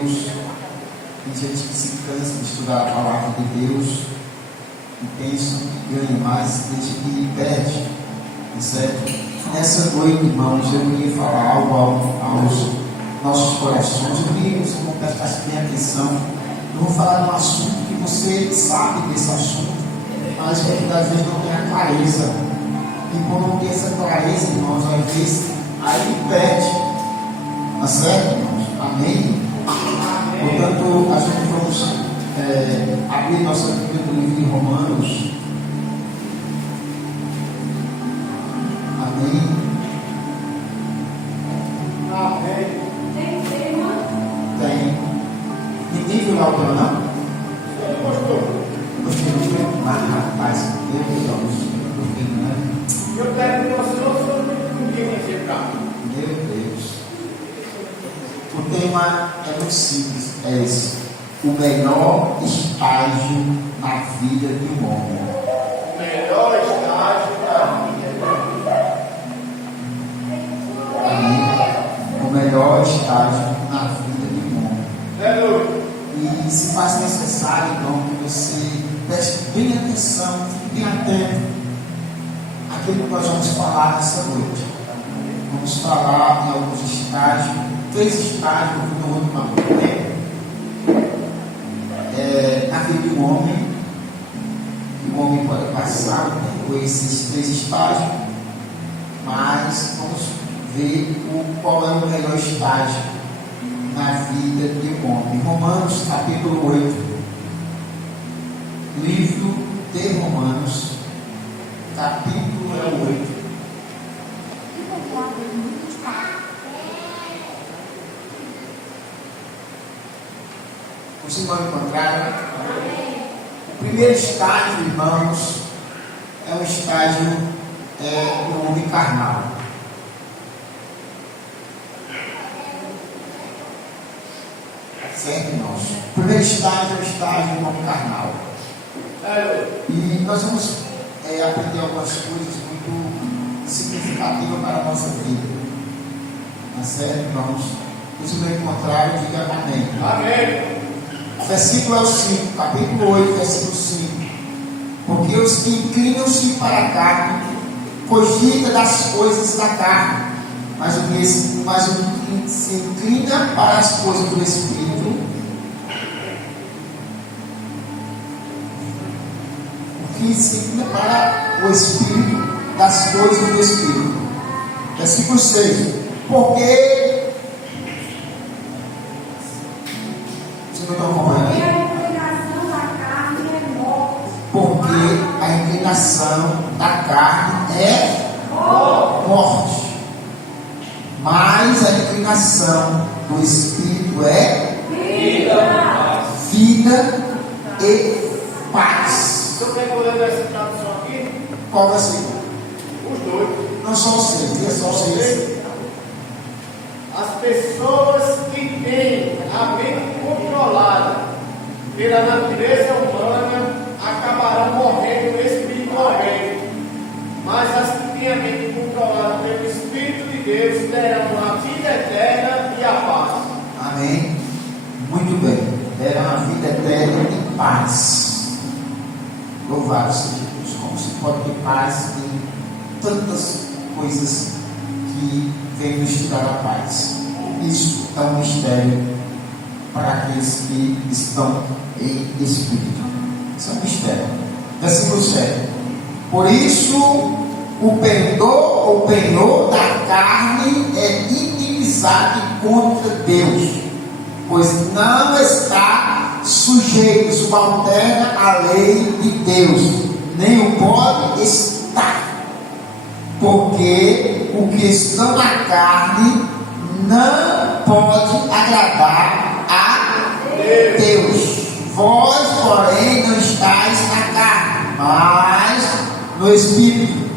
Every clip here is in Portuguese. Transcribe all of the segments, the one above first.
Tem gente que se cansa de estudar a palavra de Deus e pensa que ganha mais, tem gente que perde, certo? Nessa noite, irmãos, eu queria falar algo aos nossos corações. Eu queria que você prestasse bem atenção. Eu vou falar de um assunto que você sabe desse assunto, mas que às vezes não tem a clareza. E quando não tem essa clareza, irmãos, às vezes aí perde. Tá certo, irmãos? Amém? Portanto, a gente vamos abrir nossa Bíblia do livro de Romanos. Amém? Amém. Tem tema? Tem. Ninguém viu lá o tema, não? Gostou? Gostei muito. Mas, rapaz, meu Deus, gostei, né? Eu quero que você não soube ninguém nesse carro. Meu Deus. O tema é muito simples, é esse: o melhor estágio na vida de um homem. O melhor estágio da vida. Amém? O melhor estágio na vida de um homem. Aleluia. E se faz necessário, então, que você preste bem atenção, fique bem atento àquilo que nós vamos falar nessa noite. Vamos falar em alguns estágios, 3 estágios que eu vou tomar tempo. Na vida de um homem, o homem pode passar por esses 3 estágios, mas vamos ver qual é o melhor estágio na vida de um homem. Romanos capítulo 8, livro de Romanos, capítulo 8. Vocês vão encontrar. O primeiro estágio, irmãos, é o estágio do homem carnal. Certo, irmãos? O primeiro estágio é o estágio do homem carnal. Aleluia. E nós vamos aprender algumas coisas muito significativas para a nossa vida. Tá certo, irmãos? Se não encontrar, diga amém. Amém. Versículo é o 5, capítulo 8, versículo 5. Porque os que inclinam-se para a carne cogitam das coisas da carne, mas o que se inclina para as coisas do Espírito, o que se inclina para o Espírito, das coisas do Espírito. Versículo 6. Porque não estão acompanhando aí? Porque a inclinação da carne é morte, mas a inclinação do Espírito é vida e paz. Você quer ler essa tradução aqui? Qual vai ser? Os dois. Não só os 6, é só os 6. As pessoas que têm a mente controlada pela natureza humana acabarão morrendo espiritualmente, mas as que têm a mente controlada pelo Espírito de Deus terão a vida eterna e a paz. Amém? Muito bem. Terá uma vida eterna e paz. Louvado seja Deus. Como se pode ter paz em tantas coisas que vem nos tirar a paz. Isso é um mistério para aqueles que estão em espírito. Isso é um mistério. Versículo 7. Por isso, o penhor da carne é inimizade contra Deus, pois não está sujeito, subalterna à lei de Deus, nem o pode estar. Porque o que está na carne não pode agradar a Deus. Vós, porém, não estáis na carne, mas no Espírito.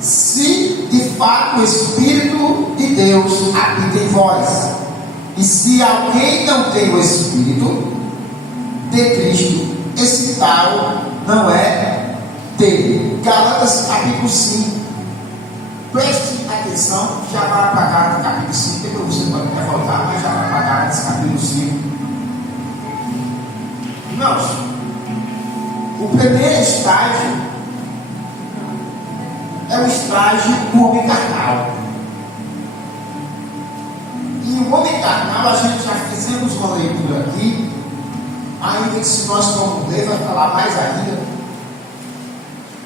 Se de fato o Espírito de Deus habita em vós. E se alguém não tem o Espírito de Cristo, esse tal não é dele. Gálatas capítulo 5. Preste atenção, já vai apagar no capítulo 5, depois você pode até voltar, mas já vai apagar nesse capítulo 5. Irmãos, o primeiro estágio é o estágio do homem carnal. E o homem carnal, a gente já fizemos uma leitura aqui, ainda que se nós formos ler, vai falar mais ainda.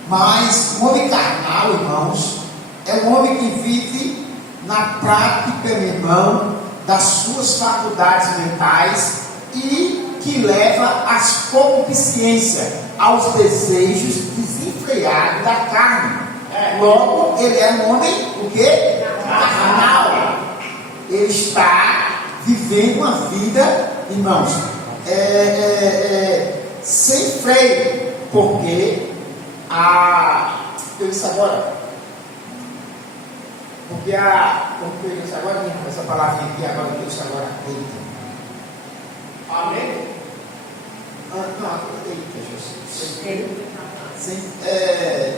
Mas o homem carnal, irmãos, é um homem que vive na prática, meu irmão, das suas faculdades mentais e que leva às concupiscências, aos desejos desenfreados da carne. Logo, ele é um homem, o quê? Carnal. Ele está vivendo uma vida, irmãos, sem freio, porque eu disse agora, como que eu disse agora, essa palavrinha aqui agora, eu disse agora, eita. Amém? Não, eita, Jesus.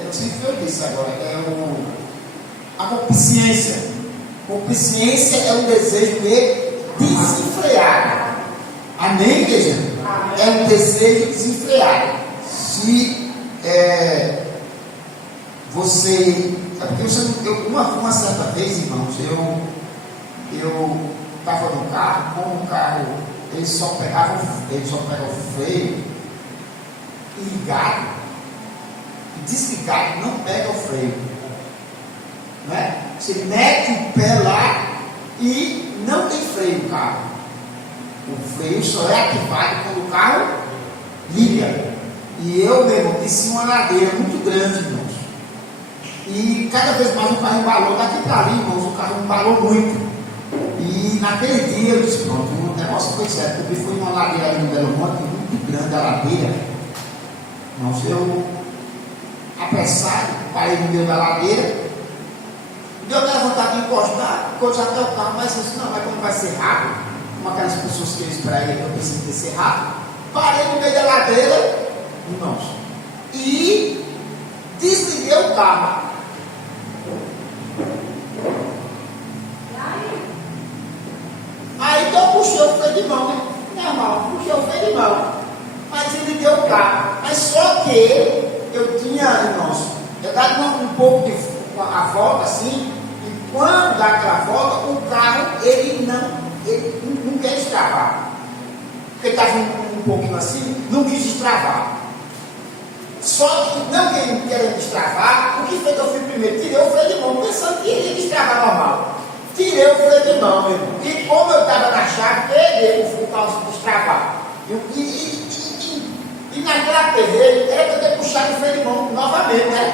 Não sei o que eu disse agora, a concupiscência. Concupiscência é um desejo desenfreado. Amém, igreja? É um desejo desenfreado. Se você. É porque uma certa vez, irmãos, eu estava no carro, como o carro ele só pegava o freio ligado, e desligado não pega o freio, né? Você mete o pé lá e não tem freio no carro. O freio só é ativado quando o carro liga. E eu, meu irmão, desci uma ladeira muito grande, irmãos. E cada vez mais o carro embalou. Daqui para ali, irmãos, o carro embalou muito. E naquele dia eu disse, pronto, o negócio foi certo. Porque foi uma ladeira ali no Belo Monte, muito grande a ladeira. Irmãos, eu, apressado, parei no meio da ladeira. Deu aquela vontade de encostar, encostar até o carro, mas eu disse, não, mas como vai ser rápido, como aquelas pessoas que eu esperava, eu pensei que ia ser rápido. Parei no meio da ladeira, irmãos, e desliguei o carro. Aí então eu puxei o freio de mão, né? Normal, puxei o freio de mão, mas desliguei o carro. Mas só que eu tinha, irmãos, eu dava um pouco de a volta assim, e quando dá aquela volta, o carro ele não quer destravar, porque estava um pouquinho assim, não quis destravar. Só que não querendo destravar, o que foi que eu fiz primeiro? Tirei o freio de mão, pensando que ele ia destravar normal. Tirei o freio de mão, meu irmão, e como eu estava na chave, peguei o carro destravar. E naquela perreira, era para eu ter puxado o freio de mão novamente, né?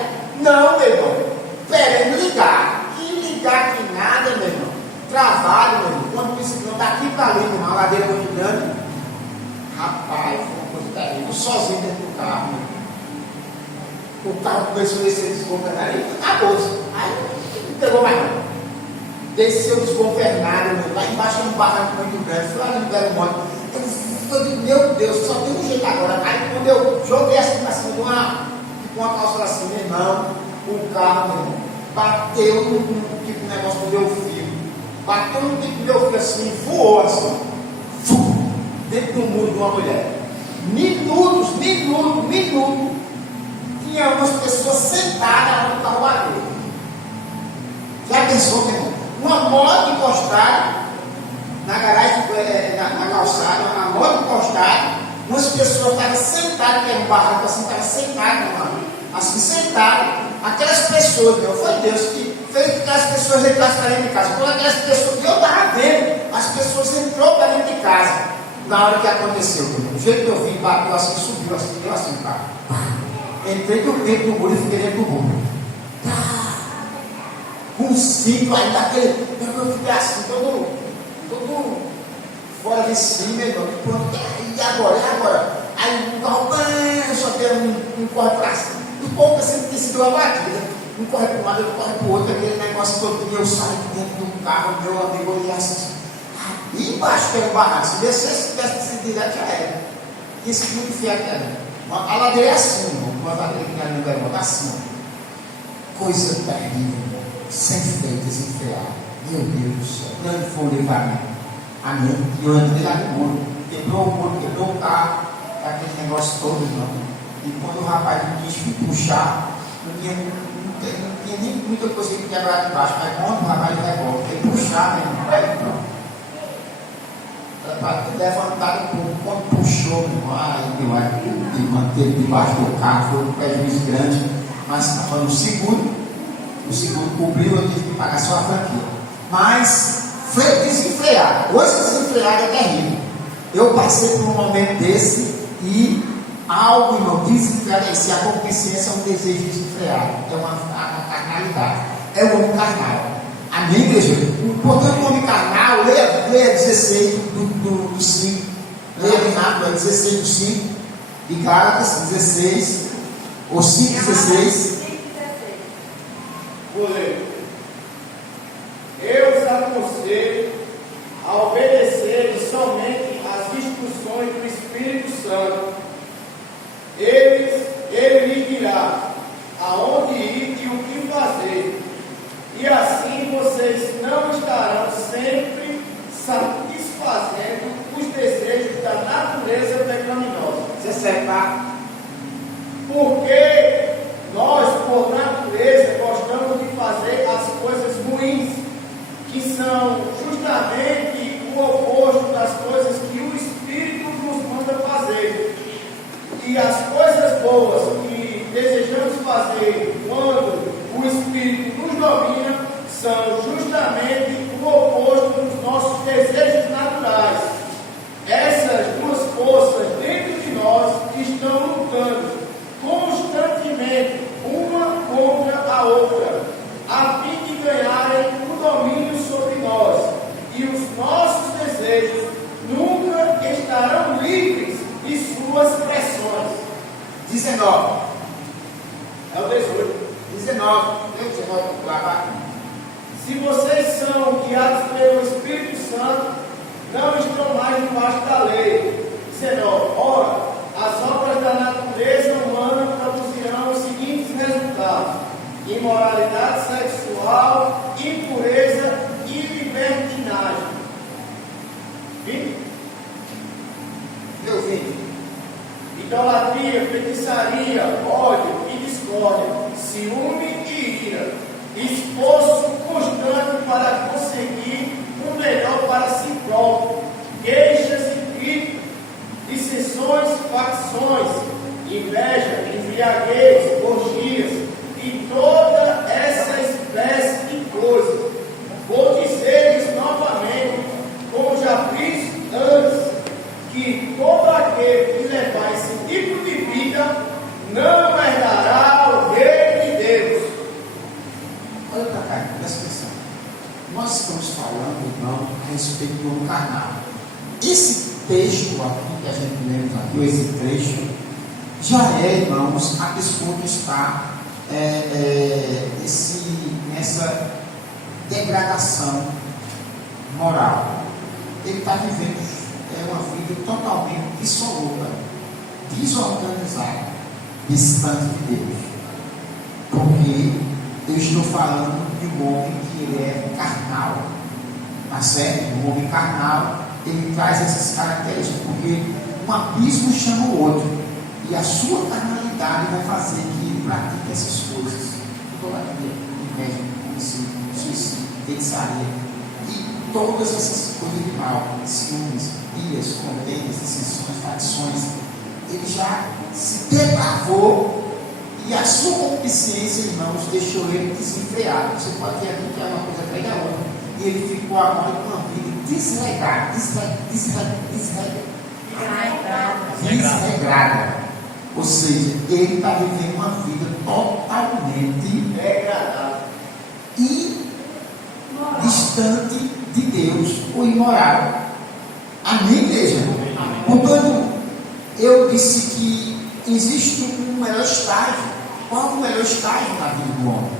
Não, meu irmão. Querendo ligar, que nada, meu irmão, travado, meu irmão, quando disse que não, daqui para ali, meu irmão, uma ladeira muito grande, rapaz, foi uma coisa terrível, sozinho dentro do carro, meu irmão. O carro começou a descer desgovernado e acabou, aí não pegou mais não, desceu desgovernado, meu irmão, lá embaixo tem um barranco muito grande, foi lá no Belo Monte, eu digo, meu Deus, só tem um jeito agora, aí quando eu joguei assim para cima de uma calça assim, meu irmão, o carro, meu irmão, bateu no tipo de negócio do meu fio. Bateu no tipo do meu fio assim, voou assim, dentro do muro de uma mulher. Minutos, tinha umas pessoas sentadas lá no carro bateu. Já pensou, meu irmão? Uma moto encostada na garagem, na calçada, uma moto encostada, umas pessoas estavam sentadas, que era um barranco assim, estavam sentadas, assim, sentadas. Aquelas pessoas, meu, foi Deus que fez que aquelas pessoas entrassem para dentro de casa. Quando aquelas pessoas, que eu estava vendo, as pessoas entrou para dentro de casa. Na hora que aconteceu, do jeito que eu vi, bateu assim, subiu assim, deu assim o carro. Entrei dentro do muro e fiquei dentro do muro. Com um cinto ainda, aquele. Eu fiquei assim, todo fora de si, meu irmão. E agora? Aí o carro, só tem um corre para cima. Um pouco assim, que se deu a batida, um corre para um lado, outro corre para o outro, aquele negócio todo, e eu saio dentro do carro, meu amigo, olhei assim, e embaixo tem um barranco, se descesse, tivesse direto, já era. Isso que muito fiel era. A ladeira é assim, irmão, uma ladeira que não é muito assim, coisa terrível, sem freio, desenfreado, meu Deus do céu, quando foi o livramento, amém, e eu entrei lá no muro, quebrou o muro, quebrou o carro, aquele negócio todo, não. E quando o rapaz não quis puxar, não tinha nem muita coisa que quebrar de baixo, mas quando o rapaz revolta, ele puxar, meu irmão, aí pronto. Para levantar um pouco, quando puxou, meu irmão, aí acho que manteve debaixo do carro, foi um prejuízo grande, mas estava no seguro, o seguro cobriu, eu tive que pagar só a franquia. Mas desenfrear, hoje desenfrear é terrível. Eu passei por um momento desse e algo, irmão, desenfreado, se a concupiscência é um desejo desenfreado, é uma carnalidade, é o homem carnal. Amém, igreja? Portanto, o homem carnal, leia 16 do 5, leia Renato, 16 do 5, de Gálatas 16, ou 5:16. Vou ler. Eu os aconselho a obedecerem somente às instruções do Espírito Santo. Ele lhe dirá aonde ir e o que fazer. E assim vocês não estarão sempre satisfazendo os desejos da natureza pecaminosa. 17, tá? Porque nós, por natureza, gostamos de fazer as coisas ruins, que são justamente o oposto das coisas que o Espírito nos manda fazer. E as coisas boas que desejamos fazer quando o Espírito nos domina são justamente o oposto dos nossos desejos naturais. Essas duas forças dentro de nós estão lutando constantemente uma contra a outra, a fim de ganharem o domínio sobre nós. E os nossos desejos nunca estarão livres de suas pressões. 19. É o 18. 19. Deu 19 para Se vocês são guiados pelo Espírito Santo, não estão mais debaixo da lei. 19. Ora, as obras da natureza humana produzirão os seguintes resultados: imoralidade sexual, impureza e libertinagem. 20. Meu filho. Idolatria, feitiçaria, ódio e discórdia, ciúme e ira, esforço constante para conseguir o melhor para si próprio, queixas e críticas, dissensões, facções, inveja, embriaguez, orgias e toda essa espécie de coisas. Vou dizer-lhes novamente, como já fiz antes, que todo aquele que levar esse tipo de vida não herdará o reino de Deus. Olha para cá, presta atenção. Nós estamos falando, irmão, a respeito do homem carnal. Esse texto aqui que a gente lemos aqui, ou esse trecho, já é, irmãos, a pessoa que está nessa degradação moral. Ele está vivendo uma vida totalmente dissoluta, desorganizada, distante de Deus. Porque eu estou falando de um homem que ele é carnal. Tá certo? Um homem carnal, ele traz essas características, porque um abismo chama o outro. E a sua carnalidade vai fazer que ele pratique essas coisas. Idolatria, inveja, homicídio, suicídio, feitiçaria. E todas essas coisas de mal, ciúmes, iras, contendas, dissensões, facções. Ele já se depravou e a sua concupiscência, irmãos, deixou ele desenfreado. Você pode ter aqui que é uma coisa atrás da outra. E ele ficou agora com uma vida desregrada. Ou seja, ele está vivendo uma vida totalmente Degradado e distante de Deus, ou imoral. Amém, igreja? Portanto, eu disse que existe um melhor estágio. Qual é o melhor estágio na vida do homem?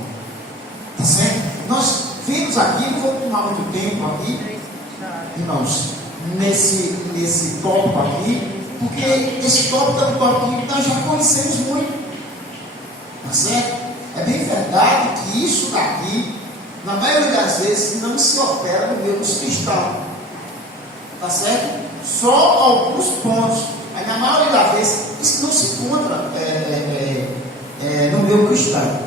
Tá certo? Nós vimos aqui, não vou tomar muito tempo aqui, irmãos, nesse tópico aqui, porque esse tópico é um tópico que nós já conhecemos muito. Tá certo? É bem verdade que isso daqui, na maioria das vezes, não se opera no meio dos cristãos. Tá certo? Só alguns pontos. Aí na maioria das vezes isso não se encontra no meio cristão.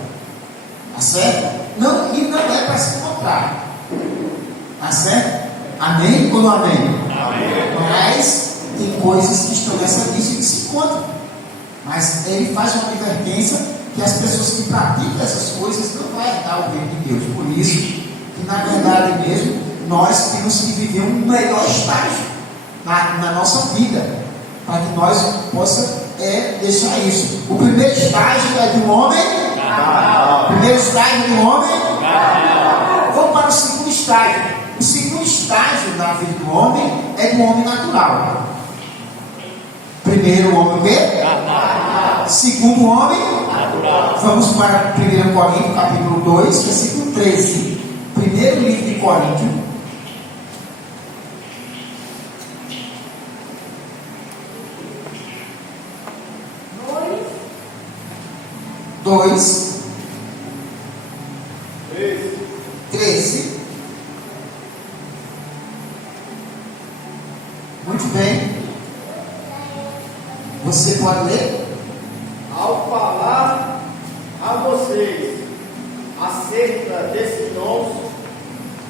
Tá certo? Não, e não é para se encontrar. Tá certo? Amém ou não amém? Amém. Mas tem coisas que estão nessa lista que se encontram. Mas ele faz uma advertência que as pessoas que praticam essas coisas não vão herdar o reino de Deus. Por isso que na verdade mesmo nós temos que viver um melhor estágio na nossa vida, para que nós possamos deixar isso. O primeiro estágio é de um homem. O primeiro estágio de um homem. Vamos para o segundo estágio. O segundo estágio da vida do homem é do homem natural. Primeiro homem o quê? Segundo homem natural. Vamos para 1 Coríntios, capítulo 2, versículo 13. Primeiro livro de Coríntios. 2, 13. Muito bem. Você pode ler? Ao falar a vocês acerca desses dons,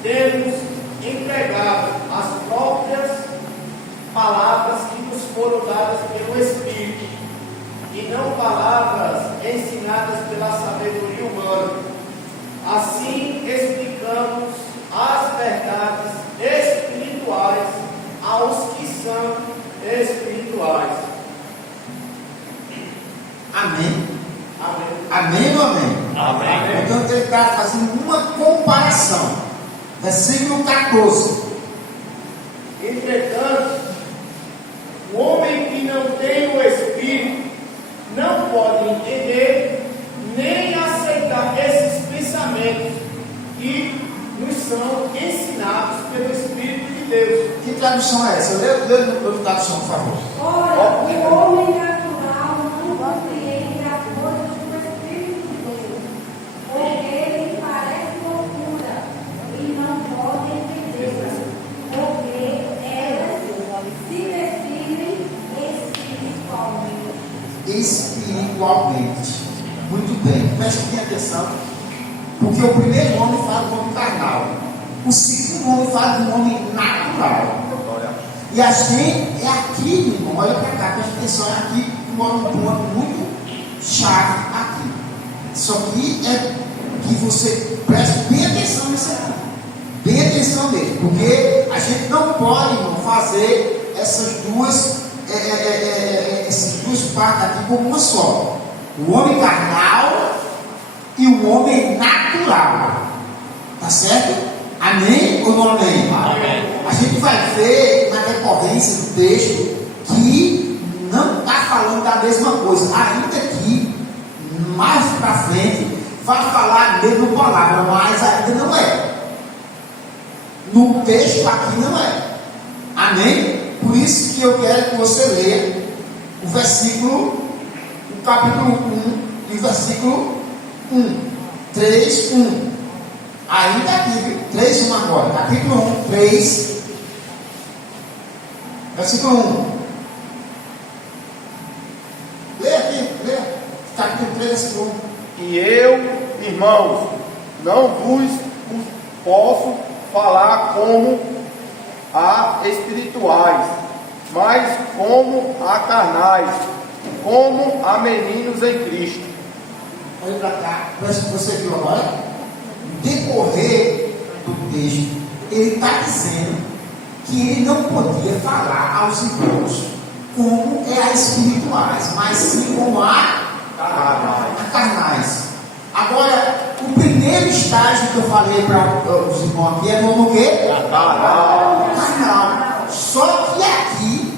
temos empregado as próprias palavras que nos foram dadas pelo Espírito, e não palavras ensinadas pela sabedoria humana. Assim explicamos as verdades espirituais aos que são espirituais. Amém. Amém. Amém ou amém? Amém. Então ele está fazendo uma comparação. Versículo 14. Entretanto, o homem que não tem o Espírito não pode entender nem aceitar esses pensamentos que nos são ensinados pelo Espírito de Deus. Que tradução é essa? Lê no tradução, por favor. Ora, o homem natural não compreende as coisas do Espírito de Deus, porque ele parece loucura e não pode entendê-las, porque elas se definem espiritualmente. Muito bem, preste bem atenção, porque o primeiro homem fala do homem carnal, o segundo homem fala do homem natural. E a gente é aqui, irmão, olha para cá, preste atenção, é aqui mora um ponto muito chave aqui. Só que é que você preste bem atenção nisso aqui, bem atenção mesmo, porque a gente não pode, irmão, fazer essas duas partes aqui como uma só. O homem carnal e o homem natural. Tá certo? Amém ou não amém? Amém. A gente vai ver na decorrência do texto que não está falando da mesma coisa. Ainda que mais para frente vai falar a mesma palavra, mas ainda não é. No texto aqui não é. Amém? Por isso que eu quero que você leia o versículo, o capítulo 1 e o versículo 1. 3, 1. Ainda aqui, 3, 1 agora. Capítulo 1, 3. Versículo 1. Leia aqui, leia. Capítulo 3, versículo 1. E eu, irmãos, não vos posso falar como a espirituais, mas como a carnais, como a meninos em Cristo. Olha para cá, parece que você viu agora. No decorrer do texto, ele está dizendo que ele não podia falar aos irmãos como é a espirituais, mas sim como a carnais. Agora, o primeiro estágio que eu falei para os irmãos aqui é como o quê? Carnal. Só que aqui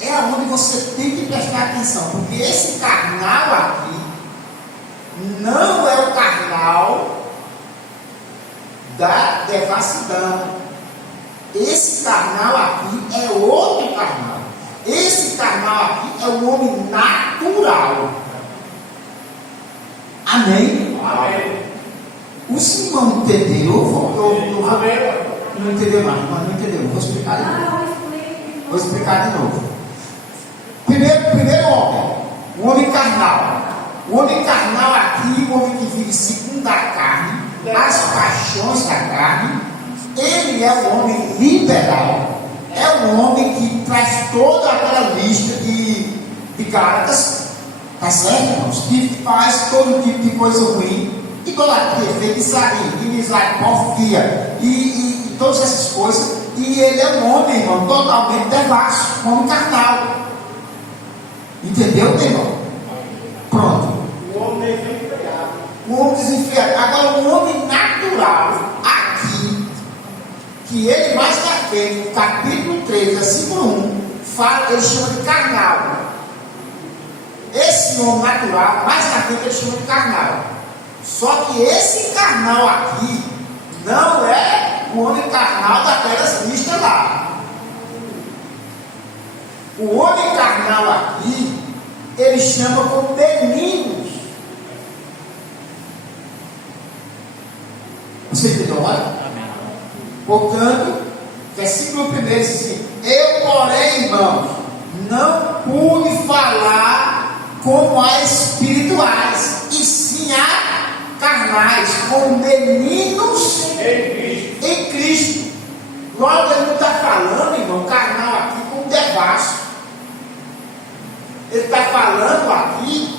é onde você tem que prestar atenção, porque esse carnal aqui não é o carnal da devassidão. Esse carnal aqui é outro carnal. Esse carnal aqui é o homem natural. Amém? Amém. Os irmãos entenderam? Amém. Não entendeu mais, mas não entendeu. Vou explicar de novo. Vou explicar de novo. primeiro homem, o homem carnal. O homem carnal aqui, o homem que vive segundo a carne, as paixões da carne, ele é o homem liberal. É o homem que traz toda aquela lista de Gálatas, tá certo, irmãos? Que faz todo tipo de coisa ruim, idolatria, feitiçaria, inimizade, porfia e todas essas coisas. E ele é um homem, irmão, totalmente devasso, um homem carnal. Entendeu, meu irmão? Pronto. O homem desenfreado. O homem desenfreado. Agora, o homem natural, aqui, que ele mais na frente, no capítulo 3, versículo 1, fala, ele chama de carnal. Esse homem natural, mais na frente, ele chama de carnal. Só que esse carnal aqui não é o homem carnal daquelas listas lá. O homem carnal aqui, ele chama como meninos. Você entendeu agora? Portanto, versículo 1 diz assim: eu, porém, irmãos, não pude falar como a espirituais, e sim a carnais, como meninos em Cristo. Logo, ele não está falando, irmão, carnal aqui como devasso. Ele está falando aqui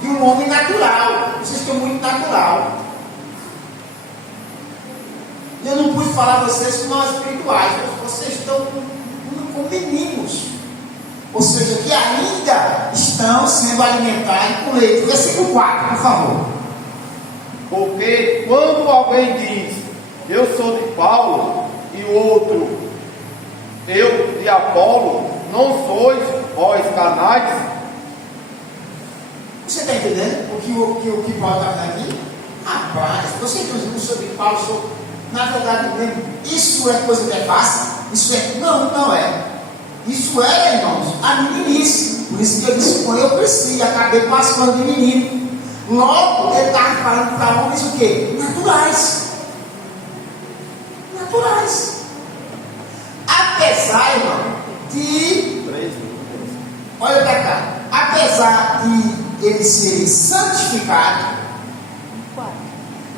de um homem natural. Vocês estão muito natural. Eu não pude falar a vocês como nós espirituais, mas vocês estão com meninos. Ou seja, que ainda estão sendo alimentados com leite. Versículo 4, por favor. Porque quando alguém diz, eu sou de Paulo, e o outro, eu de Apolo, não sois vós carnais? Você está entendendo o que Paulo está falando aqui? Rapaz, você que não sou de Paulo, sou, na verdade mesmo, isso é coisa que é fácil? Isso é, não é. Isso é, irmãos, a meninice. Por isso que eu disse, quando eu cresci, acabei passando de menino. Logo, ele estava falando para homens o quê? Naturais. Naturais. Apesar, irmão, de... Olha para cá. Apesar de eles serem santificados,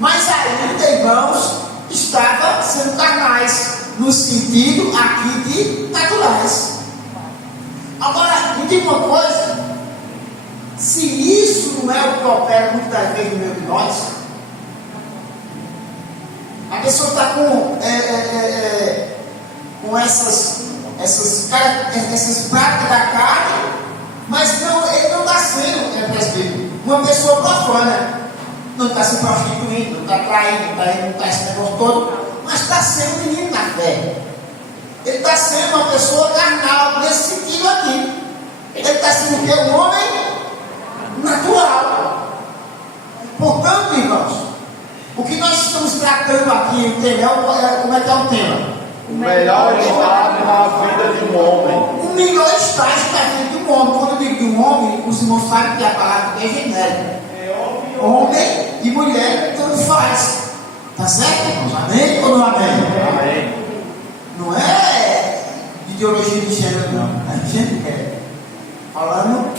mas ainda, irmãos, estavam sendo carnais, no sentido aqui de naturais. Agora, me diga uma coisa: se isso não é o que opera muitas vezes no meio de nós, a pessoa está com essas práticas da carne, mas não, ele não está sendo presbítero, uma pessoa profana, não está se prostituindo, não está traindo, não está esse negócio todo, mas está sendo menino na fé. Ele está sendo uma pessoa carnal, nesse sentido aqui. Ele está sendo o quê? Um homem natural. Portanto, irmãos, o que nós estamos tratando aqui, entendeu? Como é que é o tema? O melhor estado na vida de um homem. O melhor estágio da vida de um homem. Quando eu digo de um homem, os irmãos sabem que a palavra é genérica. Homem e mulher, tanto faz. Tá certo, irmãos? Amém ou não amém? Amém. Não é ideologia de gênero, não. A gente é falando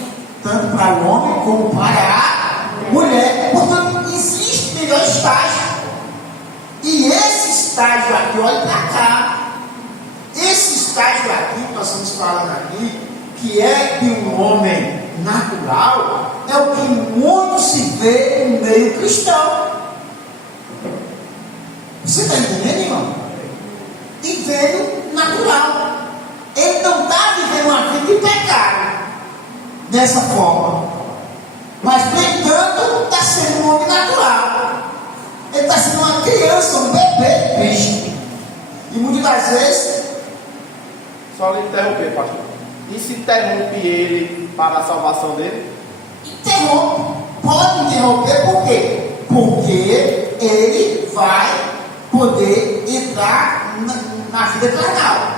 tanto para o homem como para a mulher. Portanto, existe melhor estágio. E esse estágio aqui, olha para cá. Esse estágio aqui, que nós estamos falando aqui, que é de um homem natural, é o que muito se vê no meio cristão. Você está entendendo, irmão? Vivendo natural. Ele não está vivendo uma vida de pecado dessa forma, mas, no entanto, está sendo um homem natural. Ele está sendo uma criança, um bebê de Cristo. E muitas das vezes, só lhe interromper, pastor. E se interrompe ele para a salvação dele? interrompe. Pode interromper, por quê? Porque ele vai poder entrar na vida carnal.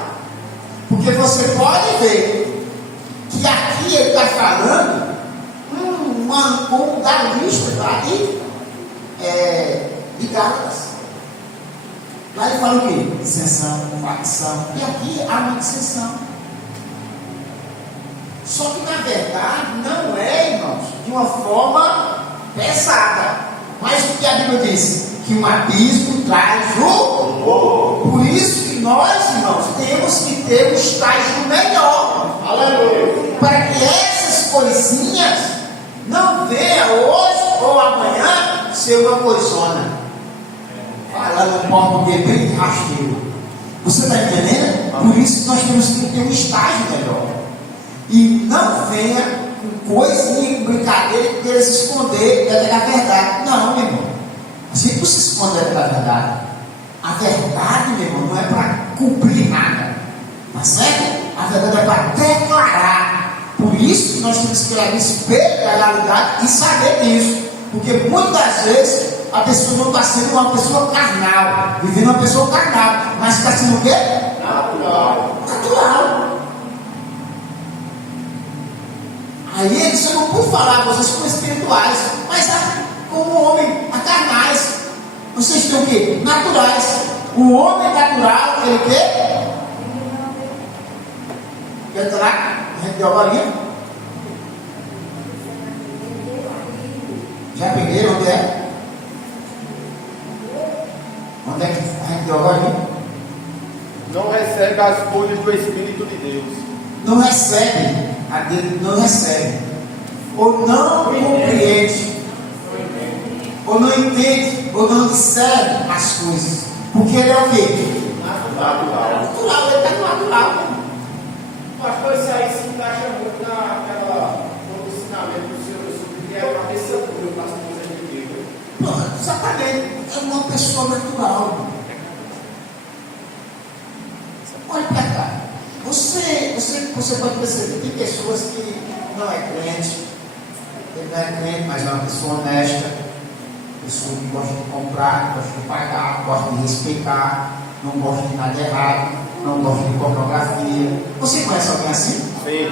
Porque você pode ver que aqui ele está falando da lista tá, de Gálatas. Lá ele fala o quê? Dissensão, facção. E aqui há uma dissensão. Só que na verdade não é, irmãos, de uma forma pesada. Mas o que a Bíblia diz? Que um abismo traz o. Por isso que nós, irmãos, temos que ter um estágio melhor. Aleluia. Para que essas coisinhas não venham hoje ou amanhã ser uma coisona. Falando um português bem rasteiro. Você está entendendo? Por isso que nós temos que ter um estágio melhor. E não venha com coisinha, com brincadeira, que queira se esconder da verdade. Não, meu irmão. A gente não se esconde da verdade. A verdade, meu irmão, não é para cumprir nada. Tá certo? A verdade é para declarar. Por isso que nós temos que olhar no espelho da realidade e saber disso. Porque muitas vezes a pessoa não está sendo uma pessoa carnal, vivendo uma pessoa carnal, mas está sendo o quê? Natural. Aí ele disse: eu não pude falar, vocês são espirituais, mas como homem, carnais. Vocês têm o quê? Naturais. O homem natural, ele o quê? Quer entrar? A gente deu agora. Já aprenderam onde é? Onde é que a gente deu agora? Não recebe as coisas do Espírito de Deus. Não recebe. A Deus não recebe. Ou não compreende. Ou não entende. Ou não discerne as coisas. Porque ele é o quê? Natural. Natural, ele está no natural. Pastor, isso aí se encaixa muito no ensinamento do Senhor sobre que é a cabeça dura para as coisas de Deus. Não, exatamente. É uma pessoa natural. Olha para cá. Você pode perceber que tem pessoas que não é crente. Ele não é crente, mas é uma pessoa honesta. Pessoa que gosta de comprar, gosta de pagar, gosta de respeitar, não gosta de nada errado, não gosta de pornografia. Você conhece alguém assim? Sim.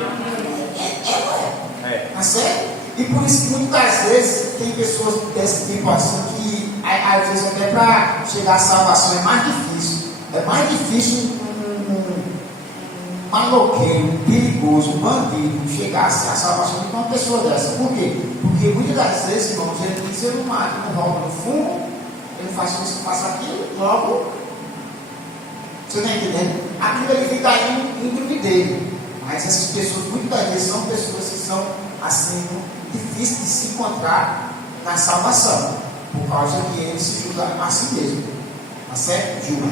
Tá certo? E por isso que muitas vezes tem pessoas desse tipo assim que às vezes até para chegar à salvação é mais difícil. É mais difícil um maloqueiro, um perigoso, um bandido chegar à salvação do que uma pessoa dessa. Por quê? Porque muitas das vezes, irmãos, ele diz: eu não mato, não roubo, no fumo, ele faz isso, faz aquilo, logo. Você está entendendo? Aquilo ele fica índole dele. Mas essas pessoas, muitas vezes, são pessoas que são assim, difíceis de se encontrar na salvação, por causa que ele se julga a si mesmo. Tá certo? Julga.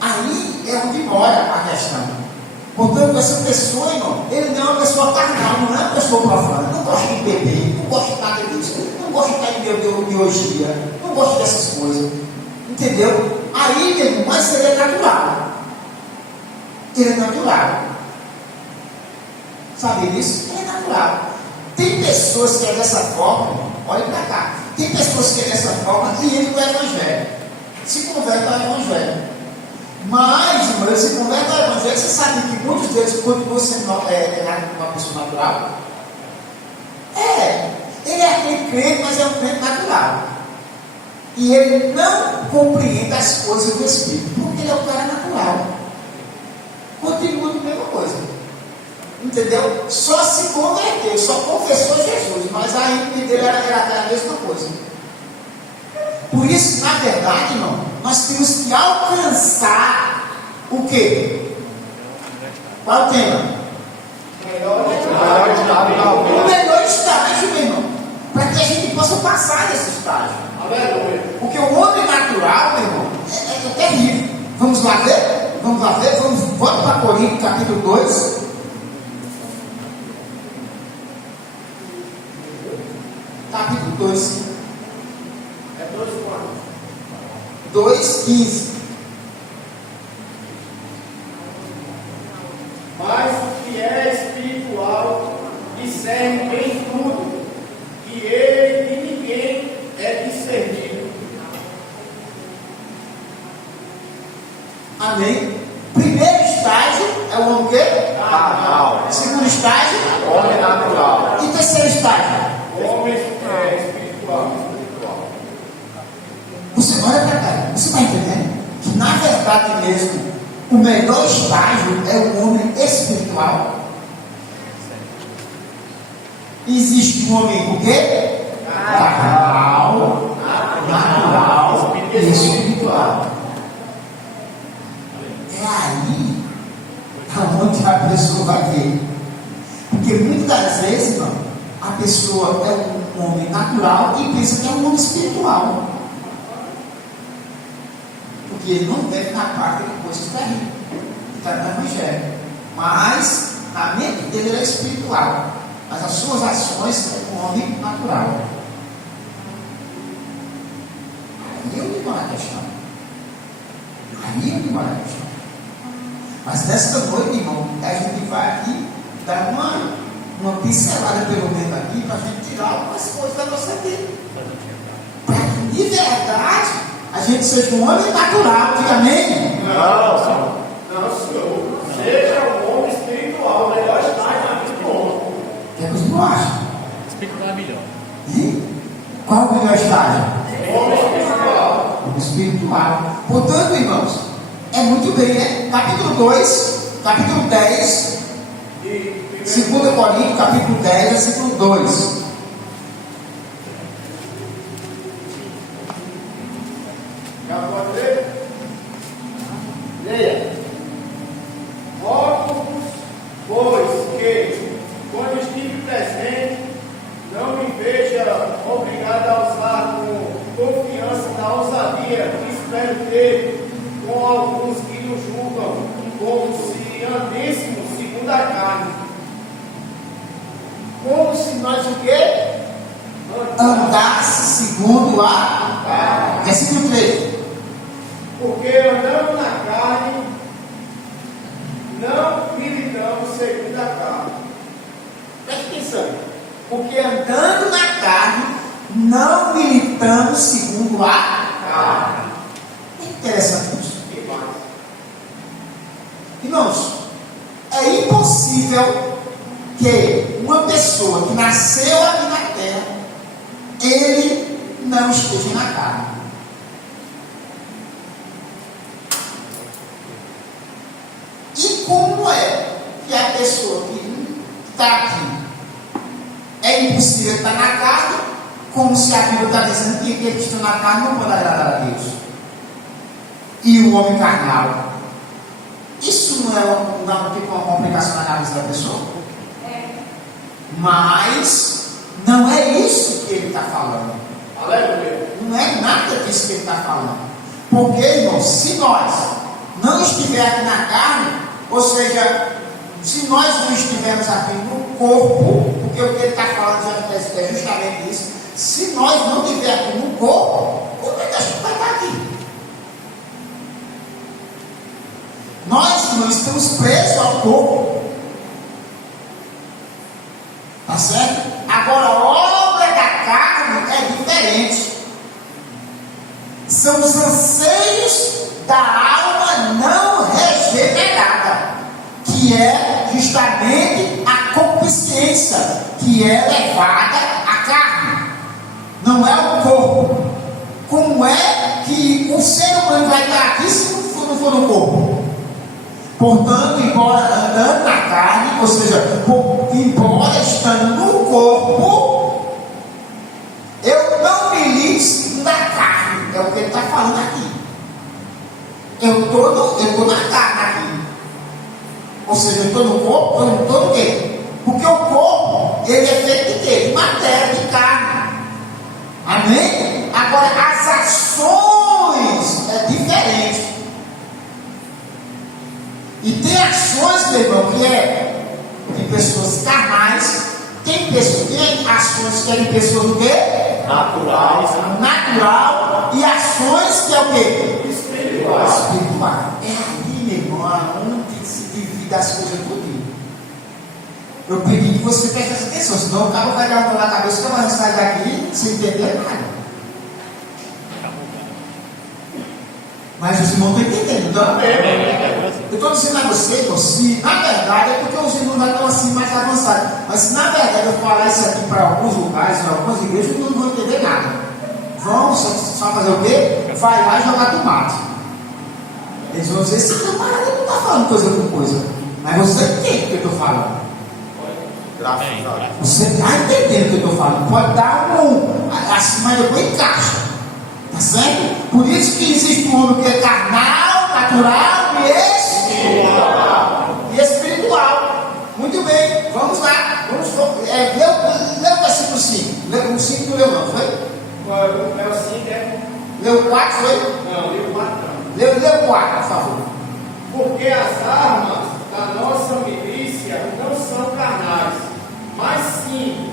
Aí é onde mora a questão. Portanto, essa pessoa, irmão, ele não é uma pessoa carnal, não é uma pessoa profana, não gosta de beber, não gosta de nada disso, não gosta de estar em biologia, não gosta dessas coisas. Entendeu? Aí, meu irmão, mas ele é natural. Ele é natural. Sabe disso? Ele é natural. Tem pessoas que é dessa forma, irmão, olha para cá. Tem pessoas que é dessa forma e entram no Evangelho. Se convertem ao Evangelho. Mas, irmão, ele se converte ao Evangelho. Você sabe que muitos deles continuam sendo uma pessoa natural? Ele é aquele crente, mas é um crente natural. E ele não compreende as coisas do Espírito, porque ele é um cara natural. Continua a mesma coisa. Entendeu? Só se converteu, só confessou Jesus, mas a índole dele era a mesma coisa. Por isso, na verdade, irmão, nós temos que alcançar o quê? Qual é o tema? O melhor estágio, meu irmão, para que a gente possa passar desse estágio. Porque o homem natural, meu irmão, é terrível. Vamos lá ver? Volta para Coríntios, capítulo 2. Capítulo 2. É 2 quantos? 2:15. Mas o que é espiritual discerne bem tudo, que ele de ninguém é discernido. Amém? Primeiro estágio é o homem quê? Carnal. Segundo estágio? Homem natural. E terceiro estágio? Homem espiritual. Você olha para cá, você está entendendo? Que na verdade mesmo, o melhor estágio é o homem espiritual. Existe um homem o quê? Carnal, natural e espiritual. É aí aonde a pessoa vai ver. Porque muitas das vezes, irmão, a pessoa é um homem natural e pensa que é um homem espiritual. Porque ele não deve na parte de coisas terríveis. Está no Evangelho. Mas a mente dele é espiritual. Mas as suas ações são um homem natural. Aí eu me moro a questão. Aí eu me moro a questão. Mas nesta noite, irmão, a gente vai aqui dar uma pincelada pelo menos aqui para a gente tirar algumas coisas da nossa vida. Para que de verdade a gente seja um homem natural. Diga amém? Não, senhor. Seja um homem espiritual. O melhor está na ponto. O que é que os irmãos acham? Espiritual é melhor. E qual o melhor estágio? Homem espiritual. O espiritual. Portanto, irmãos, é muito bem, né? Capítulo 2, capítulo 10, 2 Coríntios, capítulo 10, versículo 2. Já pode ler? Leia. Rogo-vos, pois, que, quando estive presente, não me veja obrigado a usar com confiança da ousadia que espero ter com alguns que nos julgam, como se andéssemos segundo a carne. Como se nós o quê? Andasse segundo a carne. Versículo 3. Porque andando na carne, não militamos segundo a carne. Preste atenção. Porque andando na carne, não militamos segundo a carne. É interessante isso. Irmãos, é impossível que uma pessoa que nasceu aqui na terra, ele não esteja na carne. E como é que a pessoa que está aqui é impossível estar na carne, como se a Bíblia está dizendo que aqueles que estão na carne não podem agradar a Deus? E o homem carnal? Isso não fica uma complicação na cabeça da pessoa? Mas não é isso que ele está falando. Aleluia. Não é nada disso que ele está falando. Porque, irmão, se nós não estivermos aqui na carne, ou seja, se nós não estivermos aqui no corpo, porque o que ele está falando é justamente isso. Se nós não estivermos aqui no corpo, como é que a gente vai estar aqui? Nós não estamos presos ao corpo. Tá certo? Agora, a obra da carne é diferente. São os anseios da alma não regenerada, que é justamente a concupiscência, que é levada à carne. Não é o corpo. Como é que o ser humano vai estar aqui se não for no corpo? Portanto, embora andando na carne, ou seja, embora estando no corpo, eu não milito segundo a carne. É o que ele está falando aqui. Eu estou na carne aqui. Ou seja, eu estou no corpo, eu não estou no quê? Porque o corpo, ele é feito de quê? De matéria, de carne. Amém? Agora, as ações é diferente. E tem ações, meu irmão, que é de pessoas carnais. Tem ações que é de pessoas do quê? Naturais. Natural. E ações que é o quê? Espiritual. Espiritual. É aí, meu irmão, onde se divide as coisas tudo. Eu pedi que você prestasse atenção, senão o cara vai dar uma na cabeça que vai sair daqui sem entender nada. Mas os irmãos estão entendendo, então, eu estou dizendo a você, se na verdade é porque os irmãos já estão assim mais avançados, mas se na verdade eu falar isso aqui para alguns lugares, para algumas igrejas, não vão entender nada. Vão só fazer o quê? Vai lá e jogar tomate. Eles vão dizer, esse camarada não está falando coisa com coisa, mas você entende o que eu estou falando. Graças a Deus. Você está entendendo o que eu estou falando? Pode dar assim, mas depois encaixa. Tá certo? Por isso que existe um homem que é carnal, natural e espiritual. Muito bem, vamos lá. Lê o versículo 5. Lê o 5 não leu não, foi? É o 5, é? Leu o 4, foi? Não, lê o 4 não. Lê o 4, por favor. Porque as armas da nossa milícia não são carnais, mas sim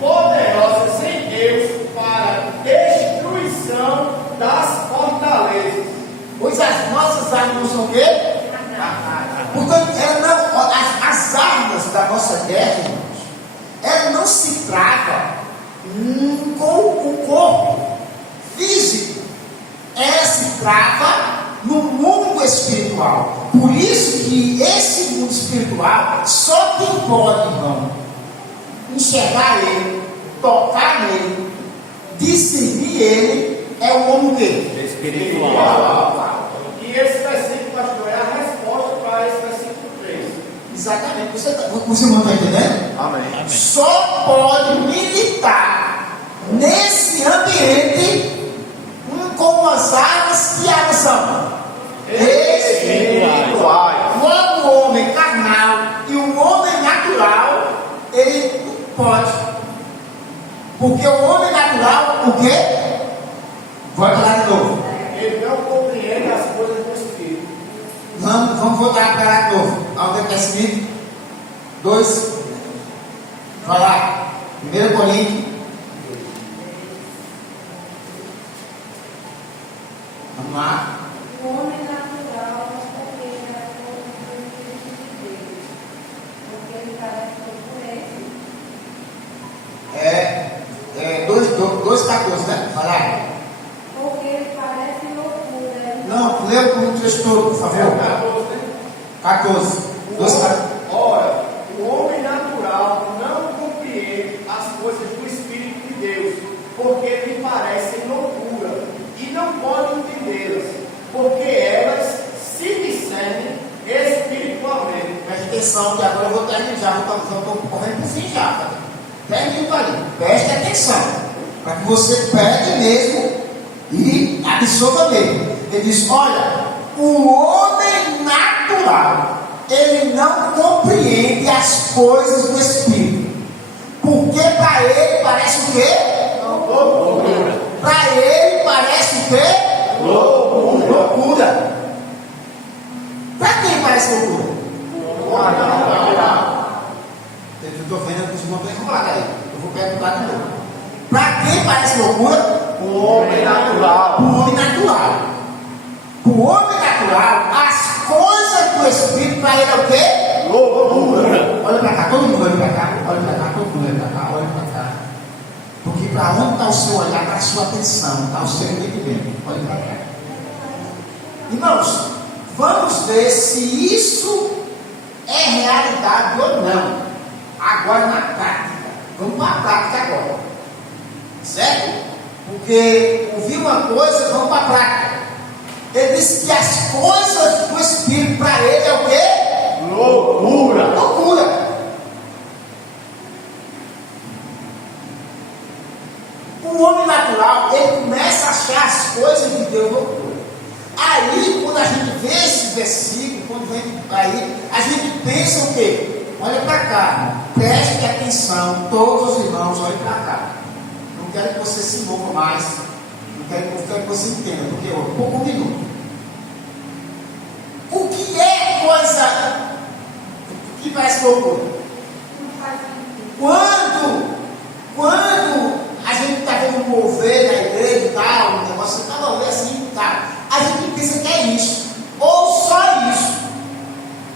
poderosas em Deus para destruição das fortalezas. Pois as nossas armas não são o quê? Portanto, as armas da nossa guerra, irmãos, ela não se trata com o corpo físico, ela se trata no mundo espiritual. Por isso que esse mundo espiritual só quem pode, irmão, enxergar ele, tocar nele, discernir ele, é o homem dele. Espiritual. E esse versículo, pastor, é a resposta para esse versículo 3. Exatamente. Você não está entendendo? Amém. Só pode militar nesse ambiente com as armas que armas são espirituais. Quando o homem carnal e o homem natural, ele pode. Porque o homem natural, o quê? Volta lá de novo. Ele não compreende as coisas do Espírito. Vamos voltar para lá de novo. Ao que está escrito? 2. Vai lá. 1 Coríntios. Vamos lá. O homem natural não compreende as coisas do Espírito de Deus, porque ele parece loucura. 2,14, né? Vai lá. Porque ele parece loucura. Não, lê o texto todo, por favor. 14. 2,14. Ora, o homem natural não compreende as coisas do Espírito de Deus, porque lhe parecem loucura, e não pode entendê-las, porque elas se discernem espiritualmente. Preste atenção, que agora eu vou terminar. Já estou correndo por fim já. Tá? Termino ali. Preste atenção. Para que você pegue mesmo e absorva mesmo. Ele diz: olha, o homem natural, ele não compreende as coisas do Espírito, porque para ele parece o quê? Loucura. Para ele parece o quê? Loucura. Para quem parece loucura? Eu estou vendo que os irmãos estão enrolados aí. Eu vou perguntar de novo. Para quem parece loucura? O homem natural. O homem natural. O homem natural, as coisas do Espírito para ele é o quê? Loucura. Olha para cá, todo mundo olha para cá, olha para cá, todo mundo olha para cá, olha para cá. Porque para onde está o seu olhar, está a sua atenção, está o seu entendimento. Olha para cá. Irmãos, vamos ver se isso é realidade ou não. Agora na prática. Vamos para a prática agora. Certo? Porque ouvir uma coisa, vamos para a prática. Ele disse que as coisas do Espírito para ele é o quê? Loucura. Loucura. O homem natural, ele começa a achar as coisas de Deus loucura. Aí, quando a gente vê esse versículo, quando vem aí, a gente pensa o quê? Olha para cá, preste atenção, todos os irmãos, olhem para cá. Não quero que você se envolva mais, não quero que você entenda, porque eu pouco um minuto. O que é coisa que parece loucura? Não faz sentido. Quando a gente está vendo mover na igreja e tal, um negócio, cada um assim e tal, a gente pensa que é isso, ou só isso,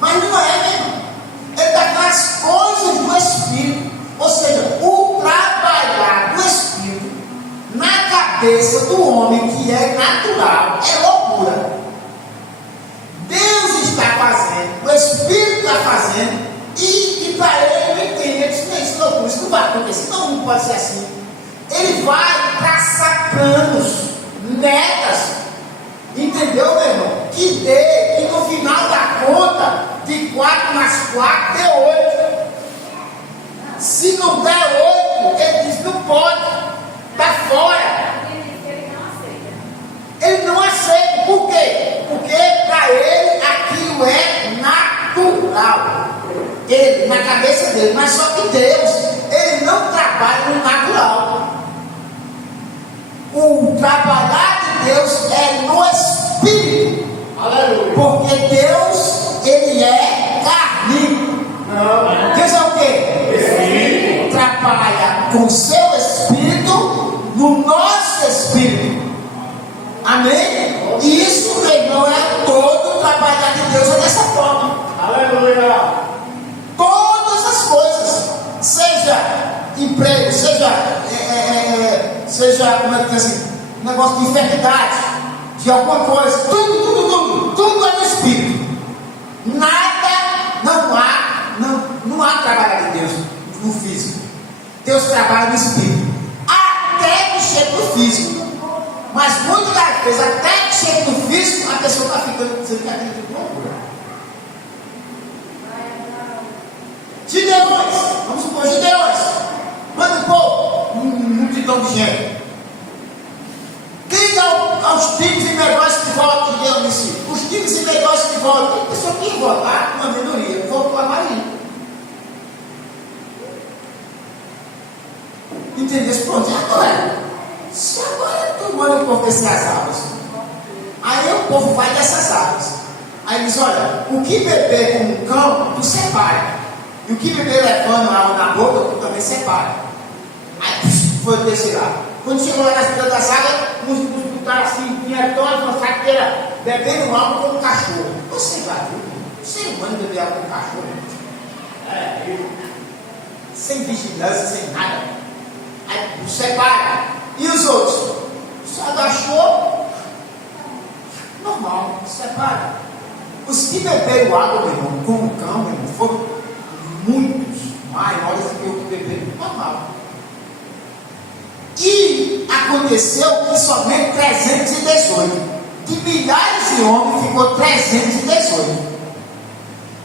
mas não é mesmo. Ele está com as coisas do Espírito, ou seja, o trabalhar do Espírito na cabeça do homem que é natural é loucura. Deus está fazendo, o Espírito está fazendo, e para ele não entende. Ele diz: não, isso é loucura, isso não vai acontecer, não pode ser assim. Ele vai traçar planos, metas, entendeu, meu irmão? Que no final da conta, de 4 mais 4 deu 8. não der 8, ele diz: não pode, está fora. Ele não aceita. Por quê? Porque para ele aquilo é natural. Ele, na cabeça dele. Mas só que Deus, ele não trabalha no natural. O trabalhar de Deus é no Espírito. Aleluia. Porque Deus, ele é carne. Deus é o quê? Espírito. Trabalha com o seu Espírito no nosso Espírito. Amém? E isso, não é todo o trabalhar de Deus é dessa forma. Aleluia. Todas as coisas, seja emprego, seja como é que diz assim, negócio de enfermidade, de alguma coisa, tudo é no Espírito. Nada, não há trabalho de Deus no físico. Deus trabalha no Espírito, até que chegue no físico. Mas muitas das vezes, até que chegue no físico, a pessoa está ficando dizendo que aquilo é loucura. Gideões, vamos supor, Gideões, manda multidão de gente. Diga aos times e negócios que votam, Gideão disse, os times e negócios que votam, tem pessoa que votar, uma minoria, votou a Maria. Entendeu? Pronto, e agora? Se agora tu manda o povo descer as águas, aí o povo vai dessas águas. Aí diz: olha, o que beber como um cão, tu separa. E o que beber levando água na boca, tu também separa. Aí foi descer lá. Quando chegou lá nas beiradas das águas, os caras assim, vinha toda uma saqueira, bebendo água como um cachorro. Você já viu? O ser humano beber água como cachorro? Sem vigilância, sem nada. Aí separa. E os outros? Se agachou, normal, separa. Os que beberam água, meu irmão, como cão, meu irmão, foram muitos maiores do que o que beberam, normal. E aconteceu que somente 318, de milhares de homens, ficou 318.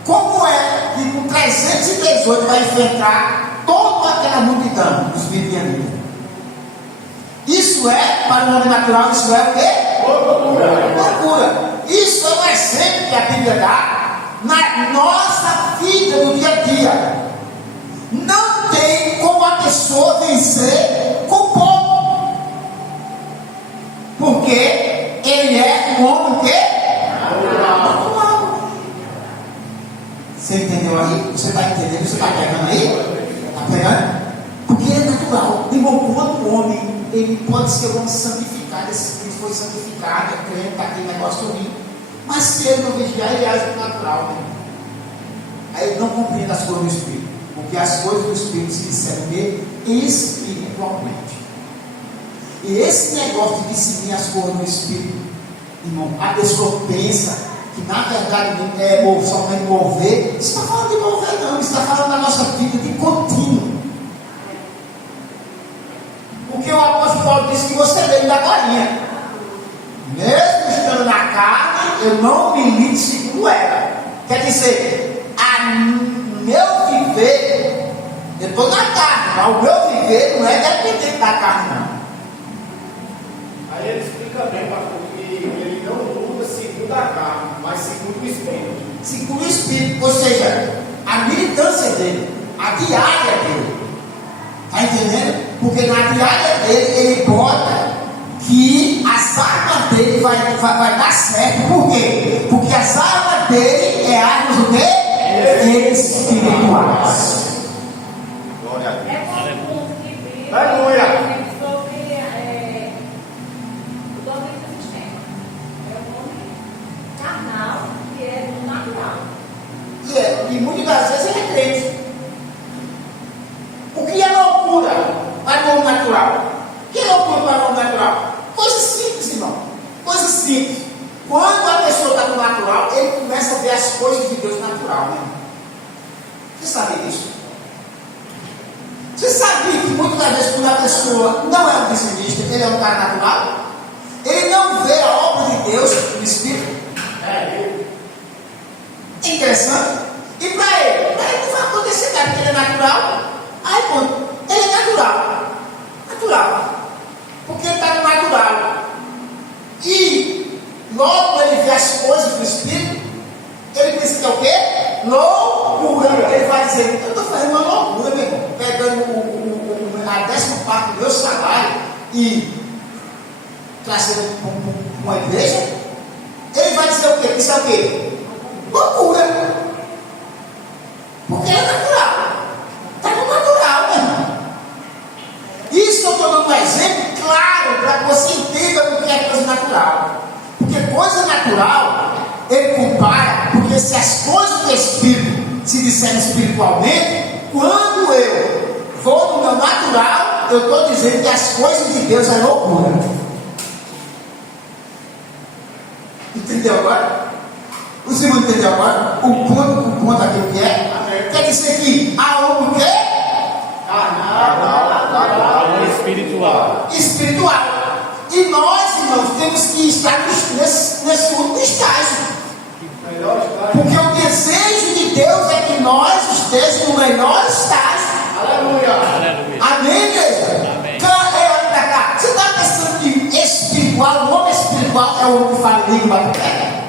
Como é que com 318 vai enfrentar toda aquela multidão dos midianitas? Isso é, para o homem natural, isso é o quê? Loucura. Isso é um exemplo que a Bíblia dá na nossa vida, no dia a dia. Não tem como a pessoa vencer com pouco. Porque ele é um homem o quê? Natural. Você entendeu aí? Você está entendendo? Você está pegando aí? Está pegando? Porque ele é natural. Irmão, quando o homem ele pode ser um homem santificado, esse espírito foi santificado, é crente, está aqui negócio ruim. Mas se ele não vigiar, ele age no natural. Né? Aí ele não compreende as coisas do espírito. Porque as coisas do espírito se disseram espiritualmente. E esse negócio de discernir as coisas do espírito, irmão, a pessoa pensa que na verdade é somente mover. Isso está falando de mover, não. Isso está falando da nossa vida de contínuo. Porque o apóstolo Paulo disse que você veio da galinha. Mesmo estando na carne, eu não milito segundo ela. Quer dizer, meu viver, eu estou na carne, mas o meu viver não é dependente da carne, não. Aí ele explica bem, pastor, que ele não luta segundo a carne, mas segundo o Espírito. Segundo o Espírito, ou seja, a militância dele, a diária dele. Está entendendo? Porque na diária dele, ele bota que as armas dele vai dar certo. Por quê? Porque as armas dele é armas o quê? Espirituais. Glória a Deus. É confuso que Bíblia Aleluia. sobre o domínio do sistema. É o homem carnal, que é do natural. E muitas das vezes ele é crente. O que é loucura para o homem natural? O que é loucura para o homem natural? Coisa simples, irmão. Coisa simples. Quando a pessoa está no natural, ele começa a ver as coisas de Deus natural, né? Você sabe disso? Você sabia que muitas das vezes quando a pessoa não é um pessimista, ele é um cara natural? Ele não vê a obra de Deus no Espírito? É interessante. E para ele não vai acontecer nada, porque ele é natural. Aí quando loucura. Ele vai dizer, eu estou fazendo uma loucura, meu irmão, pegando a 10ª do meu salário e trazendo uma igreja. Ele vai dizer o quê? Isso é o quê? Loucura. Porque é natural. Está no natural, meu irmão. Isso eu estou dando um exemplo claro para que você entenda o que é coisa natural. Porque coisa natural, ele compara, porque se as coisas do Espírito se disserem espiritualmente, quando eu vou no meu natural, eu estou dizendo que as coisas de Deus é loucura. Entendeu agora? O segundo entendeu agora? O ponto aqui o que é? Quer dizer que há algo que é? Espiritual. Espiritual. E nós, irmãos, temos que estar nesse último estágio. Porque o desejo de Deus é que nós estejamos no melhor estágio. Aleluia. Amém, igreja? Amém. Olha pra cá. Você está pensando que espiritual, o homem espiritual é o homem que fala língua e prega?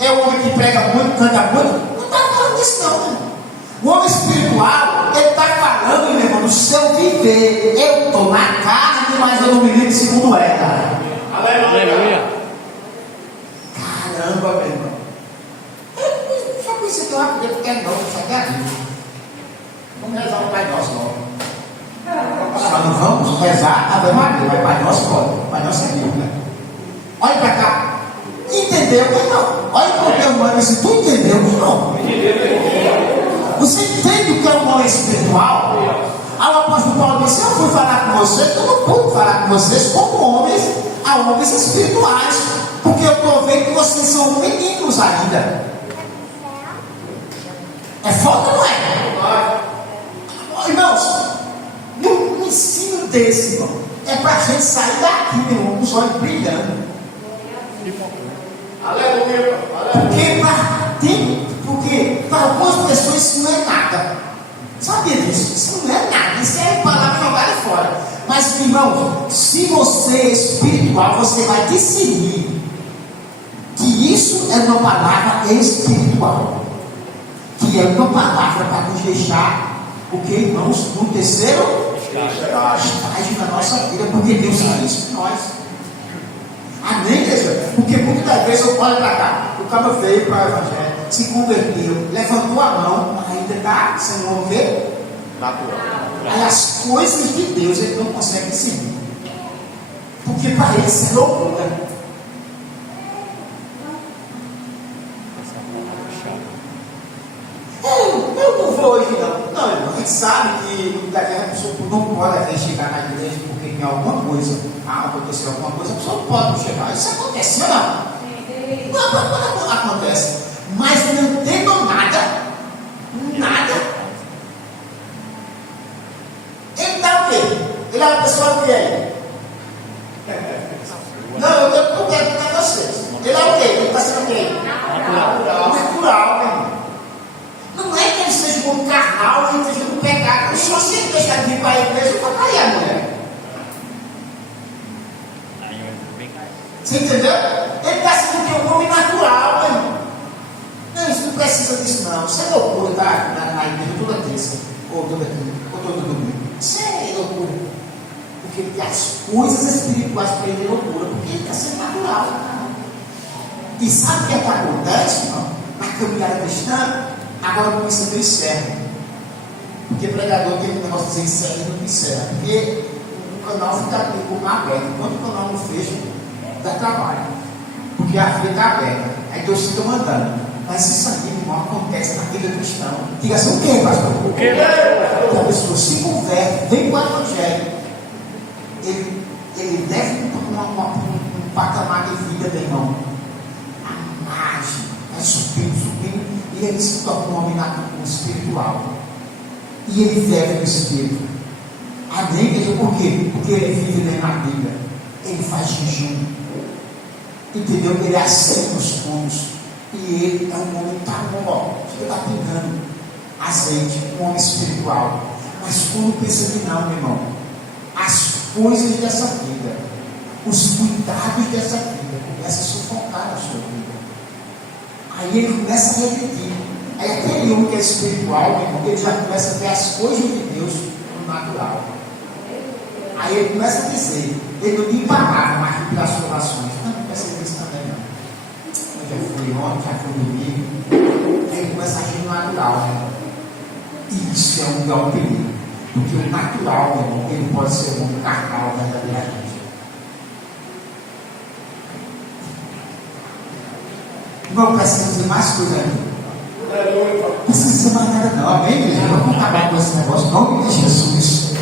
É o homem que prega muito, canta muito? Não está falando disso, não, irmão. O homem espiritual, ele está falando, meu irmão, do seu viver. Eu estou na carne, mas eu não me lembro segundo é, cara. Aleluia. Caramba, meu irmão. Eu só conheci que eu rapidei porque é novo, só que é aqui. Vamos rezar o Pai Nosso logo. Só não vamos rezar a Ave Maria, mas Pai Nosso pode. Pai Nosso é Bíblia. Olha para cá. Entendeu, irmão? Olha para o teu irmão e tu entendeu, irmão? Você entende o que é um homem espiritual? Aí o apóstolo Paulo disse: eu fui falar com vocês, eu não pude falar com vocês como homens, a homens espirituais, porque eu estou vendo que vocês são meninos ainda. É foda, não é? Irmãos, no ensino desse, irmão, é para a gente sair daqui, meu irmão, com os olhos brilhando. Aleluia. Porque para algumas pessoas isso não é nada. Sabia disso? Isso não é nada. Isso é palavra jogada fora. Mas, irmão, se você é espiritual, você vai discernir que isso é uma palavra espiritual. Que é uma palavra para nos deixar, porque, irmãos, no terceiro estágio da nossa vida, porque Deus tem isso em nós. Amém, igreja? Porque muitas vezes eu olho para cá, o cara veio para o evangelho, se converteu, levantou a mão, ainda está sendo um homem natural. Aí as coisas de Deus ele não consegue discernir. Porque para ele isso é loucura. Eu não vou hoje não. Não, irmão, a gente sabe que daqui a pessoa não pode até chegar na igreja porque tem alguma coisa. Aconteceu alguma coisa, a pessoa não pode chegar. Isso acontece, não? Não acontece. Mas eu não entendo nada. Nada. Ele dá o quê? Ele é uma pessoa o quê? Não, eu tenho que perguntar para vocês. Ele é o quê? Ele está sendo o quê? Natural, meu irmão. Não é que ele seja um carnal, que ele seja um pecado. Se você deixar de vir para a igreja, eu vou cair a mulher. Você entendeu? Ele está sendo que um homem natural, meu irmão. Não, isso não precisa disso, não. Isso é loucura, tá? Na igreja toda terça, ou todo domingo. Isso é loucura. Porque as coisas espirituais para ele é loucura, porque ele está sendo natural. E sabe o que é que acontece, irmão? Na caminhada cristã, agora começa a ter encerro. Porque pregador tem um negócio de dizer encerra e não encerra. Porque o canal fica com o canal aberto. Enquanto o canal não fecha, dá trabalho. Porque a vida está aberta. Aí Deus fica mandando. Mas isso aqui, irmão, acontece na vida cristã. Diga assim: o que, pastor? O que? Que a pessoa se converte, vem para o evangelho. Ele leva um patamar de vida, meu irmão. A margem vai subindo, e ele se torna um homem espiritual. E ele vive no Espírito. Amém? Por quê? Porque ele vive lendo a Bíblia. Ele faz jejum. Entendeu? Ele aceita os fundos. E ele é um homem que está pingando azeite, um homem espiritual. Mas quando pensa que não, meu irmão, as coisas dessa vida, os cuidados dessa vida começam a sufocar a sua vida. Aí ele começa a refletir. Aí aquele homem que é espiritual, meu irmão, ele já começa a ver as coisas de Deus no natural. Aí ele começa a dizer, ele não me pagava mais de transformações. Não, não pensa nisso também não. Eu já fui ontem, já fui domingo. Aí ele começa a agir no natural, né? E isso é um perigo. Porque o natural, meu irmão, ele pode ser um carnal verdadeiramente. Irmão, precisa fazer mais coisa ainda. Não precisa dizer mais nada não, amém, igreja? Vamos acabar com esse negócio, em nome de Jesus.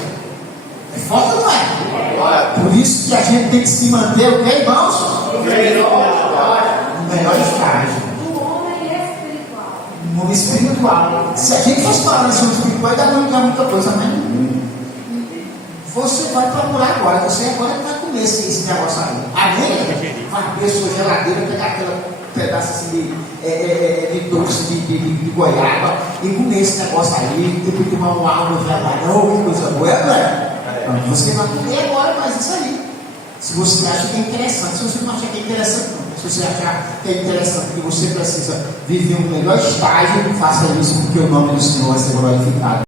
É foda, não é? Por isso que a gente tem que se manter, o que, irmãos? No melhor estágio. O homem é espiritual. Um homem espiritual. Se a gente fosse falar sobre espiritual, ainda não é muita coisa, amém? Você vai procurar agora, você agora vai comer esse negócio aí. Amém? Vai abrir a sua geladeira, pegar aquela pedaço assim de doce de goiaba e comer esse negócio aí, depois tomar uma água gelada, que coisa boa, não é? Você vai comer agora, mas isso aí. Se você acha que é interessante, se você não acha que é interessante, não. Se você achar que é interessante, que você precisa viver um melhor estágio, faça isso, porque o nome do Senhor vai ser glorificado.